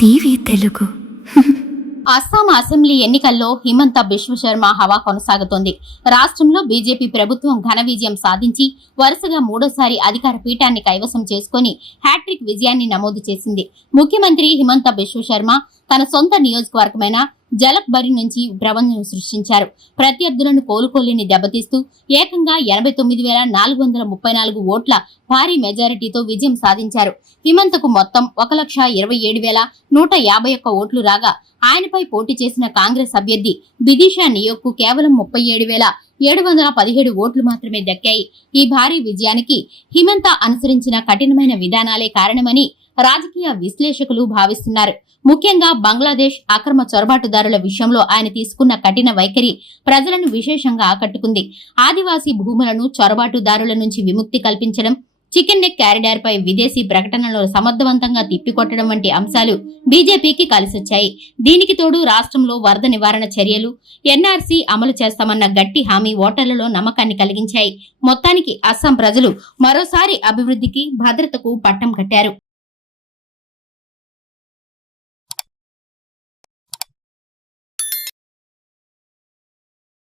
TV Telugu. Assam assembly ఎన్నికల్లో హిమంత బిశ్వ శర్మ హవా కొనసాగుతోంది. రాష్ట్రంలో బీజేపీ ప్రభుత్వం ఘన విజయం సాధించి వరుసగా మూడోసారి అధికార పీఠాన్ని కైవసం చేసుకుని హ్యాట్రిక్ విజయాన్ని నమోదు చేసింది. ముఖ్యమంత్రి హిమంత బిశ్వ శర్మ తన సొంత నియోజకవర్గమైన జలక్బరి నుంచి ప్రబంధను సృష్టించారు. ప్రత్యర్థులను కోలుకోలేని దెబ్బతీస్తూ ఏకంగా 89,434 ఓట్ల భారీ మెజారిటీతో విజయం సాధించారు. హిమంతకు మొత్తం 1,27,151 ఓట్లు రాగా ఆయనపై పోటీ చేసిన కాంగ్రెస్ అభ్యర్థి బిదిషా నియోగ్కు కేవలం 37,717 ఓట్లు మాత్రమే దక్కాయి. ఈ భారీ విజయానికి హిమంత అనుసరించిన కఠినమైన విధానాలే కారణమని రాజకీయ విశ్లేషకులు భావిస్తున్నారు. ముఖ్యంగా బంగ్లాదేశ్ అక్రమ చొరబాటుదారుల విషయంలో ఆయన తీసుకున్న కఠిన వైఖరి ప్రజలను విశేషంగా ఆకట్టుకుంది. ఆదివాసీ భూములను చొరబాటుదారుల నుంచి విముక్తి కల్పించడం, చికెన్ నెక్ కారిడార్ పై విదేశీ ప్రకటనలు సమర్థవంతంగా తిప్పికొట్టడం వంటి అంశాలు బీజేపీకి కలిసొచ్చాయి. దీనికి తోడు రాష్ట్రంలో వరద నివారణ చర్యలు, ఎన్ఆర్సీ అమలు చేస్తామన్న గట్టి హామీ ఓటర్లలో నమ్మకాన్ని కలిగించాయి. మొత్తానికి అస్సాం ప్రజలు మరోసారి అభివృద్ధికి, భద్రతకు పట్టం కట్టారు.